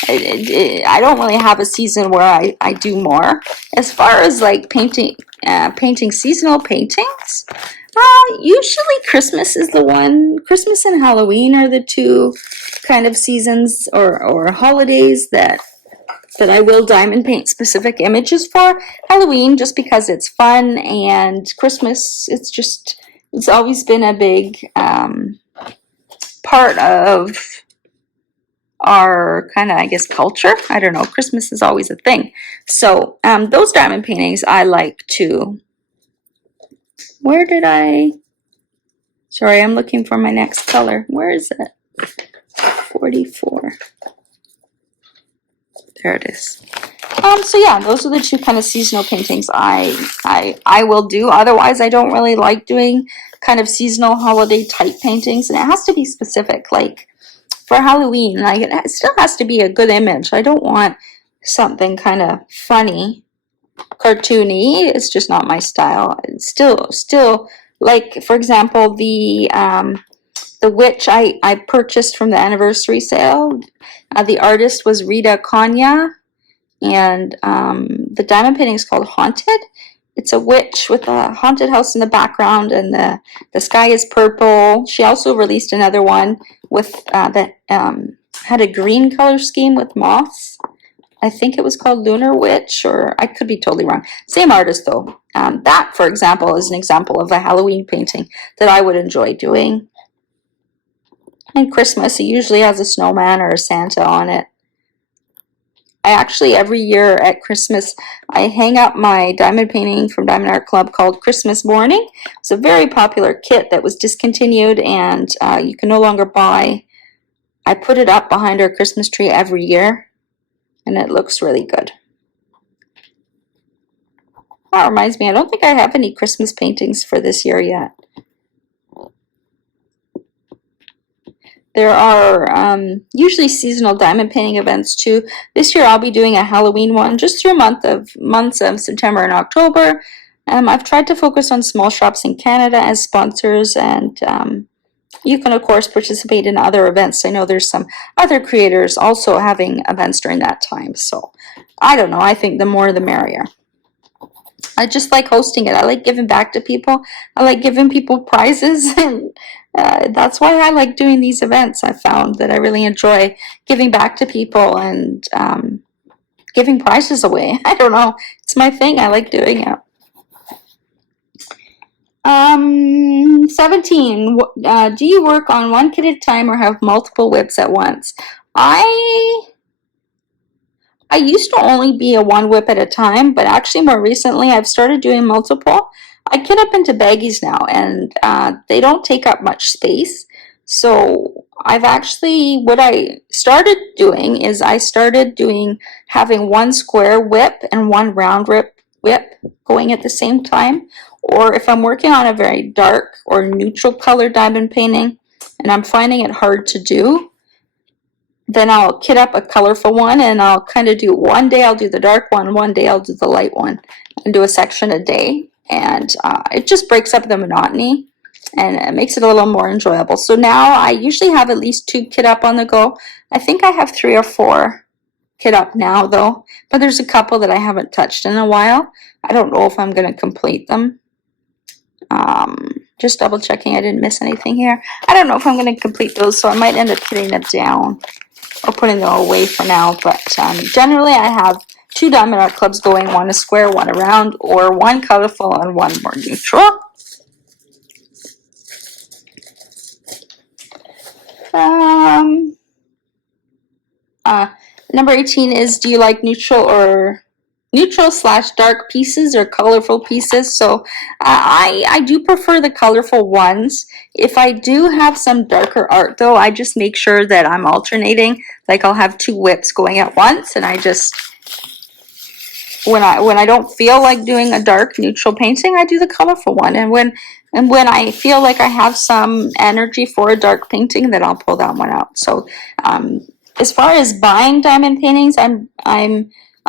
I don't really have a season where I do more. As far as like painting seasonal paintings, Usually Christmas is the one. Christmas and Halloween are the two kind of seasons or holidays that I will diamond paint specific images for. Halloween just because it's fun, and Christmas it's always been a big part of our kind of, I guess, culture. I don't know. Christmas is always a thing. So those diamond paintings I like to. Where did I? Sorry, I'm looking for my next color. Where is it? 44. There it is. So yeah, those are the two kind of seasonal paintings I will do. Otherwise, I don't really like doing kind of seasonal holiday type paintings, and it has to be specific. Like for Halloween, like it still has to be a good image. I don't want something kind of funny, cartoony. It's just not my style. It's still like, for example, the witch I purchased from the anniversary sale. The artist was Rita Kanya, and the diamond painting is called Haunted. It's a witch with a haunted house in the background, and the sky is purple. She also released another one with that had a green color scheme with moths. I think it was called Lunar Witch, or I could be totally wrong. Same artist though. That, for example, is an example of a Halloween painting that I would enjoy doing. And Christmas, it usually has a snowman or a Santa on it. I actually, every year at Christmas, I hang up my diamond painting from Diamond Art Club called Christmas Morning. It's a very popular kit that was discontinued, and you can no longer buy. I put it up behind our Christmas tree every year, and it looks really good. That reminds me, I don't think I have any Christmas paintings for this year yet. There are usually seasonal diamond painting events too. This year I'll be doing a Halloween one just through months of September and October. I've tried to focus on small shops in Canada as sponsors, and you can of course participate in other events. I know there's some other creators also having events during that time. So I don't know, I think the more the merrier. I just like hosting it. I like giving back to people. I like giving people prizes, and that's why I like doing these events. I found that I really enjoy giving back to people and giving prizes away. I don't know. It's my thing. I like doing it. 17. Do you work on one kit at a time or have multiple WIPs at once? I used to only be a one WIP at a time, but actually more recently I've started doing multiple. I kit up into baggies now, and they don't take up much space. So I've actually, what I started doing is having one square WIP and one round WIP going at the same time. Or if I'm working on a very dark or neutral color diamond painting and I'm finding it hard to do, then I'll kit up a colorful one, and I'll kind of do one day I'll do the dark one day I'll do the light one, and do a section a day. And it just breaks up the monotony, and it makes it a little more enjoyable. So now I usually have at least 2 kit up on the go. I think I have 3 or 4 kit up now though, but there's a couple that I haven't touched in a while. I don't know if I'm going to complete them. Just double checking I didn't miss anything here. I don't know if I'm going to complete those, so I might end up kitting them down or putting them away for now. But generally I have 2 Diamond Art Clubs going, one a square, one a round, or one colorful and one more neutral. Number 18 is, do you like neutral / dark pieces or colorful pieces? So I do prefer the colorful ones. If I do have some darker art though, I just make sure that I'm alternating. Like I'll have 2 WIPs going at once, and I just, when I don't feel like doing a dark neutral painting, I do the colorful one. And when I feel like I have some energy for a dark painting, then I'll pull that one out. So as far as buying diamond paintings, I'm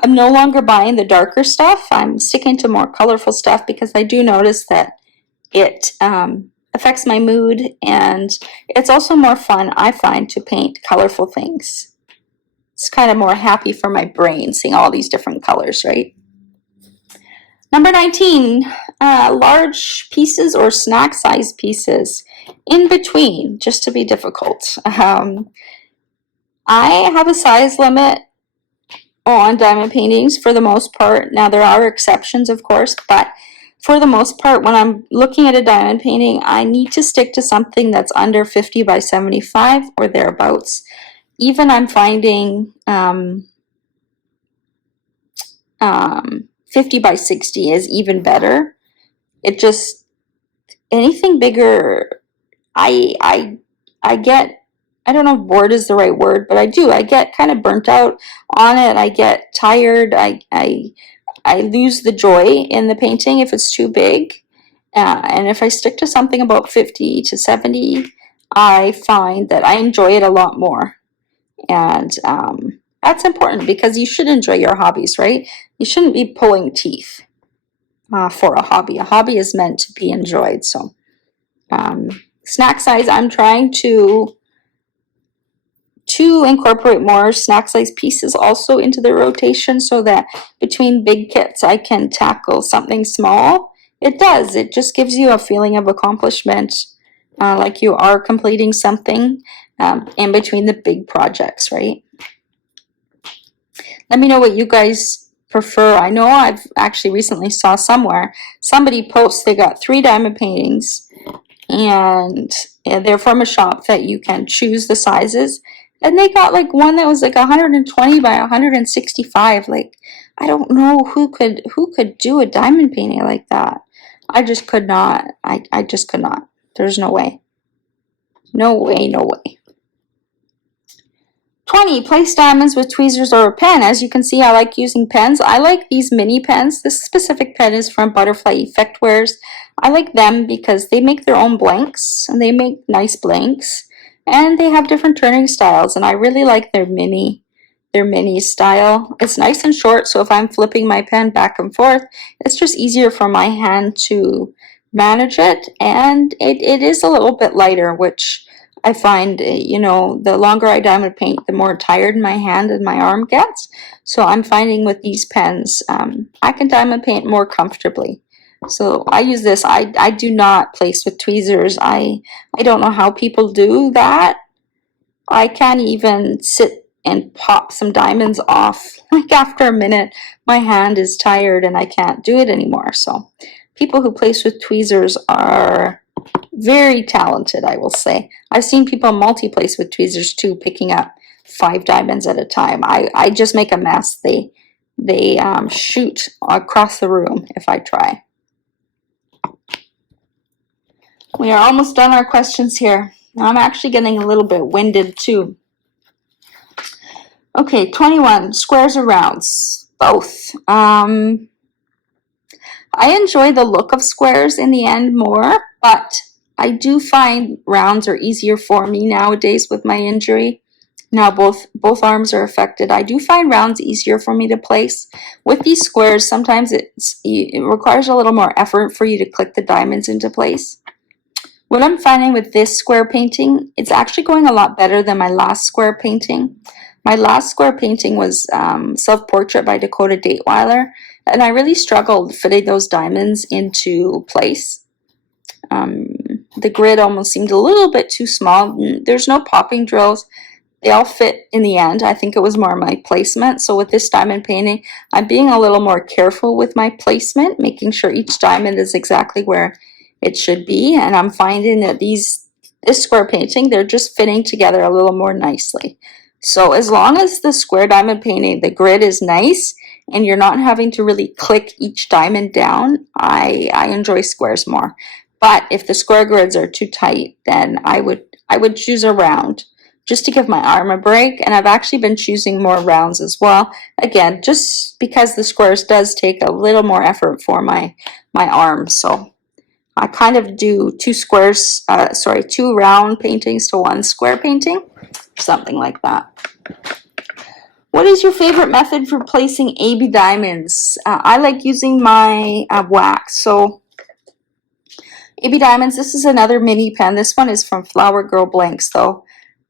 no longer buying the darker stuff. I'm sticking to more colorful stuff because I do notice that it affects my mood, and it's also more fun, I find, to paint colorful things. It's kind of more happy for my brain seeing all these different colors, right? Number 19, large pieces or snack size pieces in between, just to be difficult. I have a size limit on diamond paintings for the most part. Now there are exceptions, of course, but for the most part, when I'm looking at a diamond painting, I need to stick to something that's under 50 by 75 or thereabouts. Even I'm finding 50 by 60 is even better. It just, anything bigger, I get, I don't know if bored is the right word, but I get kind of burnt out on it. I get tired. I lose the joy in the painting if it's too big. And if I stick to something about 50 to 70, I find that I enjoy it a lot more. And that's important because you should enjoy your hobbies, right? You shouldn't be pulling teeth for a hobby. A hobby is meant to be enjoyed. So snack size, I'm trying to incorporate more snack size pieces also into the rotation so that between big kits I can tackle something small. It just gives you a feeling of accomplishment, like you are completing something in between the big projects, right? Let me know what you guys prefer. I know I've actually recently saw somewhere somebody post they got 3 diamond paintings and they're from a shop that you can choose the sizes, and they got like one that was like 120 by 165. Like, I don't know who could do a diamond painting like that. I just could not. I just could not. There's no way. No way, no way. 20, place diamonds with tweezers or a pen. As you can see, I like using pens. I like these mini pens. This specific pen is from Butterfly Effect Wares. I like them because they make their own blanks, and they make nice blanks, and they have different turning styles, and I really like their mini style. It's nice and short, so if I'm flipping my pen back and forth, it's just easier for my hand to manage it, and it is a little bit lighter, which I find, the longer I diamond paint, the more tired my hand and my arm gets. So I'm finding with these pens, I can diamond paint more comfortably. So I use this. I do not place with tweezers. I don't know how people do that. I can't even sit and pop some diamonds off. Like after a minute, my hand is tired and I can't do it anymore. So people who place with tweezers are very talented, I will say. I've seen people multi-place with tweezers too, picking up 5 diamonds at a time. I just make a mess. They shoot across the room if I try. We are almost done our questions here. I'm actually getting a little bit winded too. Okay, 21, squares or rounds? Both. I enjoy the look of squares in the end more, but I do find rounds are easier for me nowadays with my injury. Now both arms are affected. I do find rounds easier for me to place. With these squares, sometimes it requires a little more effort for you to click the diamonds into place. What I'm finding with this square painting, it's actually going a lot better than my last square painting. My last square painting was Self-Portrait by Dakota Dateweiler, and I really struggled fitting those diamonds into place. The grid almost seemed a little bit too small. There's no popping drills. They all fit in the end. I think it was more my placement. So with this diamond painting, I'm being a little more careful with my placement, making sure each diamond is exactly where it should be. And I'm finding that this square painting, they're just fitting together a little more nicely. So as long as the square diamond painting, the grid is nice, and you're not having to really click each diamond down, I enjoy squares more. But if the square grids are too tight, then I would choose a round just to give my arm a break. And I've actually been choosing more rounds as well. Again, just because the squares does take a little more effort for my arm. So I kind of do 2 round paintings to 1 square painting, something like that. What is your favorite method for placing AB diamonds? I like using my wax. So AB diamonds, this is another mini pen. This one is from Flower Girl Blanks though.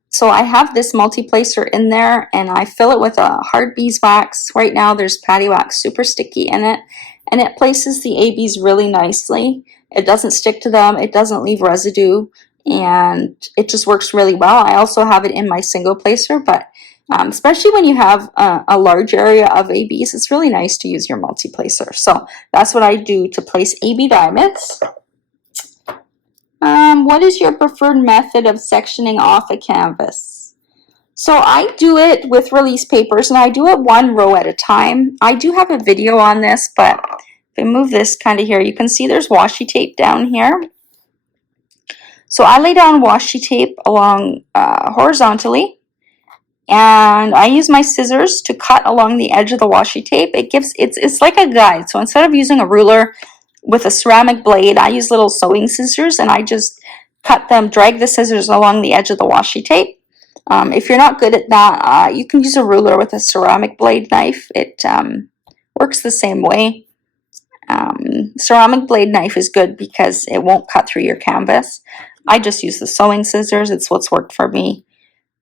So I have this multi-placer in there, and I fill it with a hard beeswax. Right now there's patty wax super sticky in it, and it places the ABs really nicely. It doesn't stick to them, it doesn't leave residue, and it just works really well. I also have it in my single placer, but especially when you have a large area of ABs, it's really nice to use your multi-placer. So that's what I do to place AB diamonds. What is your preferred method of sectioning off a canvas? So I do it with release papers, and I do it one row at a time. I do have a video on this, but if I move this kind of here, you can see there's washi tape down here. So I lay down washi tape along horizontally, and I use my scissors to cut along the edge of the washi tape. It's like a guide. So instead of using a ruler with a ceramic blade, I use little sewing scissors, and I just cut them, drag the scissors along the edge of the washi tape. If you're not good at that, you can use a ruler with a ceramic blade knife. It works the same way. Ceramic blade knife is good because it won't cut through your canvas. I just use the sewing scissors. It's what's worked for me.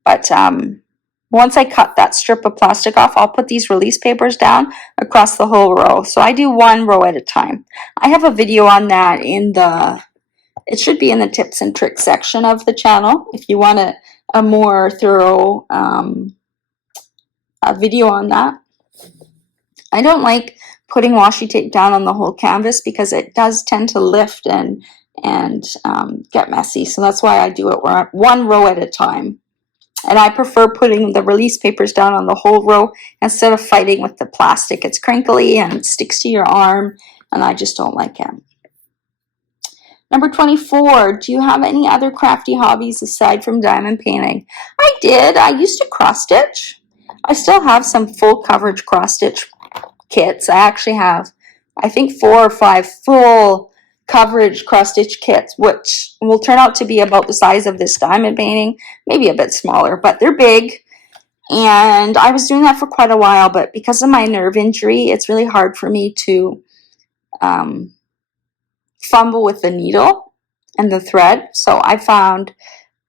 But once I cut that strip of plastic off, I'll put these release papers down across the whole row. So I do one row at a time. I have a video on that it should be in the tips and tricks section of the channel if you want a more thorough video on that. I don't like putting washi tape down on the whole canvas because it does tend to lift and get messy. So that's why I do it one row at a time. And I prefer putting the release papers down on the whole row instead of fighting with the plastic. It's crinkly and it sticks to your arm, and I just don't like it. Number 24, do you have any other crafty hobbies aside from diamond painting? I did. I used to cross stitch. I still have some full coverage cross stitch kits. I actually have, I think, 4 or 5 full coverage cross stitch kits, which will turn out to be about the size of this diamond painting, maybe a bit smaller, but they're big. And I was doing that for quite a while, but because of my nerve injury, it's really hard for me to fumble with the needle and the thread. So I find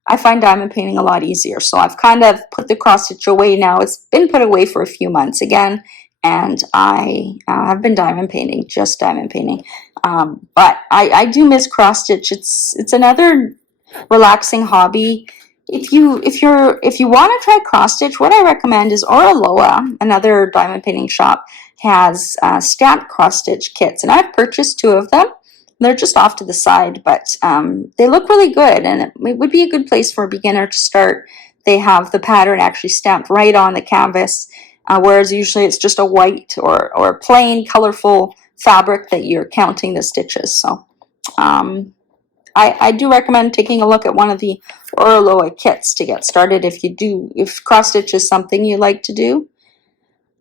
diamond painting a lot easier. So I've kind of put the cross stitch away now. It's been put away for a few months again, and I have been diamond painting, just diamond painting. But I do miss cross stitch. It's another relaxing hobby. If you want to try cross stitch, what I recommend is Oraloa, another diamond painting shop, has stamped cross stitch kits, and I've purchased 2 of them. They're just off to the side, but they look really good, and it would be a good place for a beginner to start. They have the pattern actually stamped right on the canvas, whereas usually it's just a white or plain colorful fabric that you're counting the stitches. So I do recommend taking a look at one of the Oraloa kits to get started if cross stitch is something you like to do.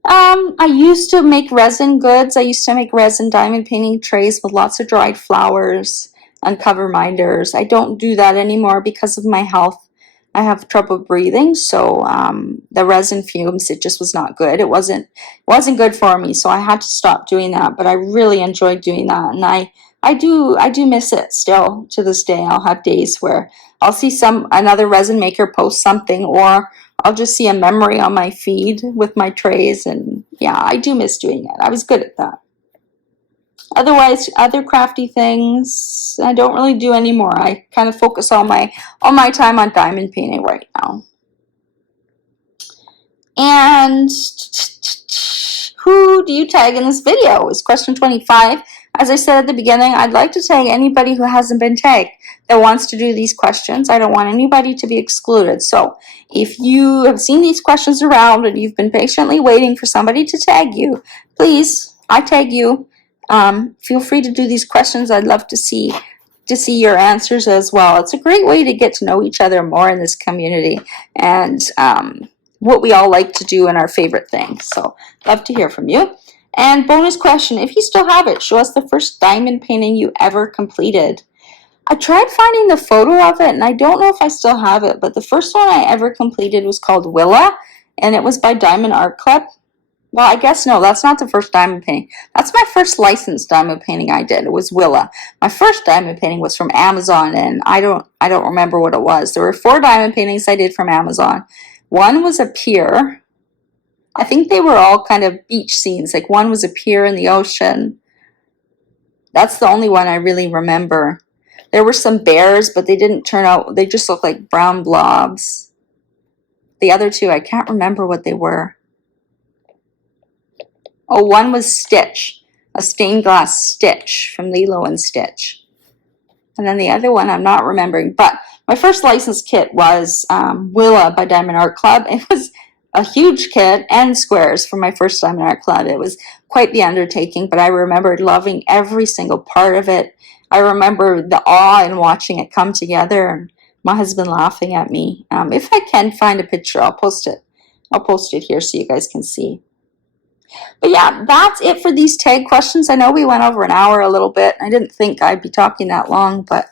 I used to make resin goods. I used to make resin diamond painting trays with lots of dried flowers and cover minders. I don't do that anymore because of my health. I have trouble breathing, so the resin fumes, it just was not good. It wasn't good for me, so I had to stop doing that. But I really enjoyed doing that, and I do miss it still to this day. I'll have days where I'll see another resin maker post something, or I'll just see a memory on my feed with my trays, and yeah, I do miss doing it. I was good at that. Otherwise, other crafty things I don't really do anymore. I kind of focus all my time on diamond painting right now. And who do you tag in this video is question 25. As I said at the beginning, I'd like to tag anybody who hasn't been tagged that wants to do these questions. I don't want anybody to be excluded. So if you have seen these questions around and you've been patiently waiting for somebody to tag you, please, I tag you. Feel free to do these questions. I'd love to see your answers as well. It's a great way to get to know each other more in this community, and what we all like to do and our favorite things. So love to hear from you. And bonus question, if you still have it, show us the first diamond painting you ever completed. I tried finding the photo of it, and I don't know if I still have it, but the first one I ever completed was called Willa, and it was by Diamond Art Club. Well, I guess no, that's not the first diamond painting. That's my first licensed diamond painting I did. It was Willa. My first diamond painting was from Amazon, and I don't remember what it was. There were 4 diamond paintings I did from Amazon. One was a pier. I think they were all kind of beach scenes. Like one was a pier in the ocean. That's the only one I really remember. There were some bears, but they didn't turn out, they just looked like brown blobs. The other two, I can't remember what they were. Oh, one was Stitch, a stained glass Stitch from Lilo and Stitch. And then the other one I'm not remembering. But my first license kit was Willa by Diamond Art Club. It was a huge kit and squares for my first Diamond Art Club. It was quite the undertaking, but I remember loving every single part of it. I remember the awe in watching it come together and my husband laughing at me. If I can find a picture, I'll post it. I'll post it here so you guys can see. But yeah, that's it for these tag questions. I know we went over an hour a little bit. I didn't think I'd be talking that long, but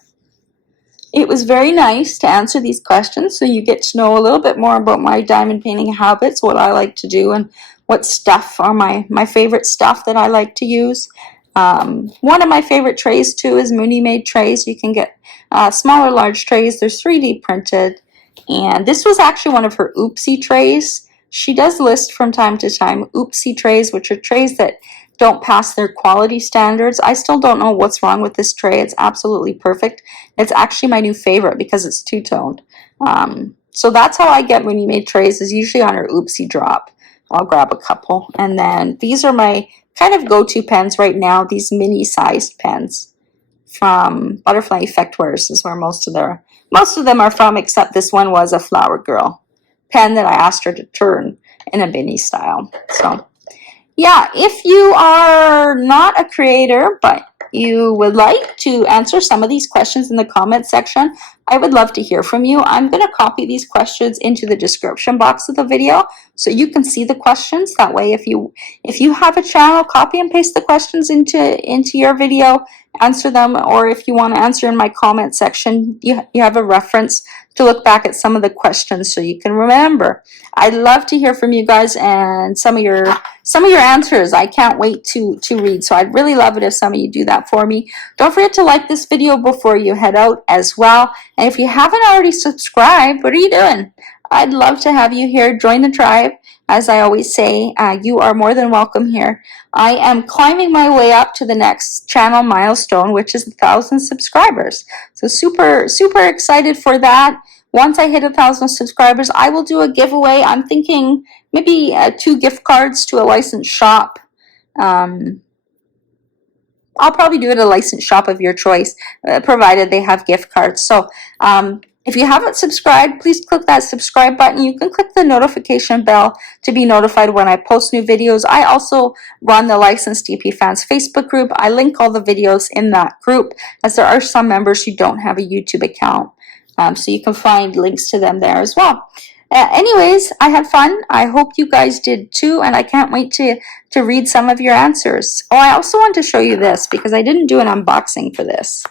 it was very nice to answer these questions so you get to know a little bit more about my diamond painting habits, what I like to do, and what stuff are my favorite stuff that I like to use. One of my favorite trays too is Mooney made trays. You can get small or large trays. They're 3D printed. And this was actually one of her oopsie trays. She does list from time to time oopsie trays, which are trays that don't pass their quality standards. I still don't know what's wrong with this tray. It's absolutely perfect. It's actually my new favorite because it's two-toned. So that's how I get Mooney made trays, is usually on her oopsie drop. I'll grab a couple. And then these are my kind of go-to pens right now, these mini-sized pens from Butterfly Effect Wares is where most of them are from, except this one was a Flower Girl pen that I asked her to turn in a mini style. So yeah, if you are not a creator, but you would like to answer some of these questions in the comment section, I would love to hear from you. I'm going to copy these questions into the description box of the video so you can see the questions. That way, if you have a channel, copy and paste the questions into your video, answer them, or if you want to answer in my comment section, you have a reference to look back at some of the questions so you can remember. I'd love to hear from you guys and some of your answers. I can't wait to read. So I'd really love it if some of you do that for me. Don't forget to like this video before you head out as well. And if you haven't already subscribed, what are you doing? I'd love to have you here. Join the tribe. As I always say, you are more than welcome here. I am climbing my way up to the next channel milestone, which is 1,000 subscribers. So super, super excited for that. Once I hit 1,000 subscribers, I will do a giveaway. I'm thinking maybe 2 gift cards to a licensed shop. I'll probably do it at a licensed shop of your choice, provided they have gift cards. So if you haven't subscribed, please click that subscribe button. You can click the notification bell to be notified when I post new videos. I also run the Licensed DP Fans Facebook group. I link all the videos in that group, as there are some members who don't have a YouTube account. So you can find links to them there as well. Anyways, I had fun. I hope you guys did too, and I can't wait to read some of your answers. Oh, I also want to show you this because I didn't do an unboxing for this.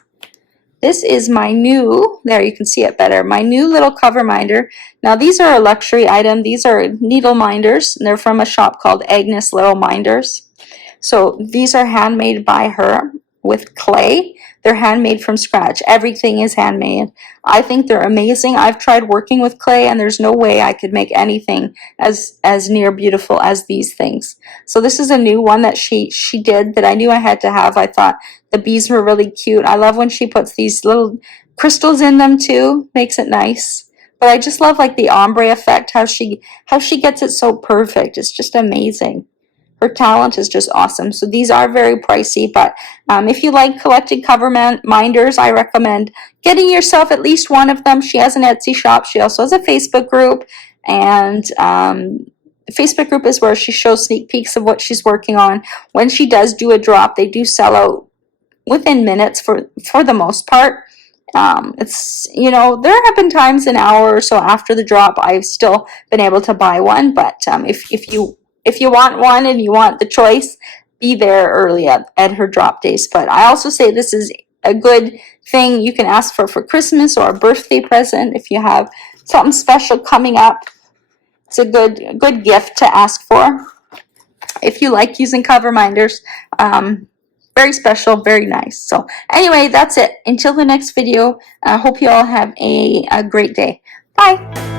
This is my new, there you can see it better, my new little cover minder. Now these are a luxury item. These are needle minders, and they're from a shop called Agnes Little Minders. So these are handmade by her with clay. They're handmade from scratch. Everything is handmade. I think they're amazing. I've tried working with clay, and there's no way I could make anything as near beautiful as these things. So this is a new one that she did that I knew I had to have. I thought the bees were really cute. I love when she puts these little crystals in them too. Makes it nice. But I just love like the ombre effect, how she gets it so perfect. It's just amazing. Her talent is just awesome. So these are very pricey, but if you like collecting cover minders, I recommend getting yourself at least one of them. She has an Etsy shop. She also has a Facebook group, and the Facebook group is where she shows sneak peeks of what she's working on. When she does do a drop, they do sell out within minutes for the most part. It's, you know, there have been times an hour or so after the drop I've still been able to buy one, but if you want one and you want the choice, be there early at her drop days. But I also say this is a good thing you can ask for Christmas or a birthday present if you have something special coming up. It's a good gift to ask for if you like using cover minders. Very special, very nice. So anyway, that's it. Until the next video, I hope you all have a great day. Bye.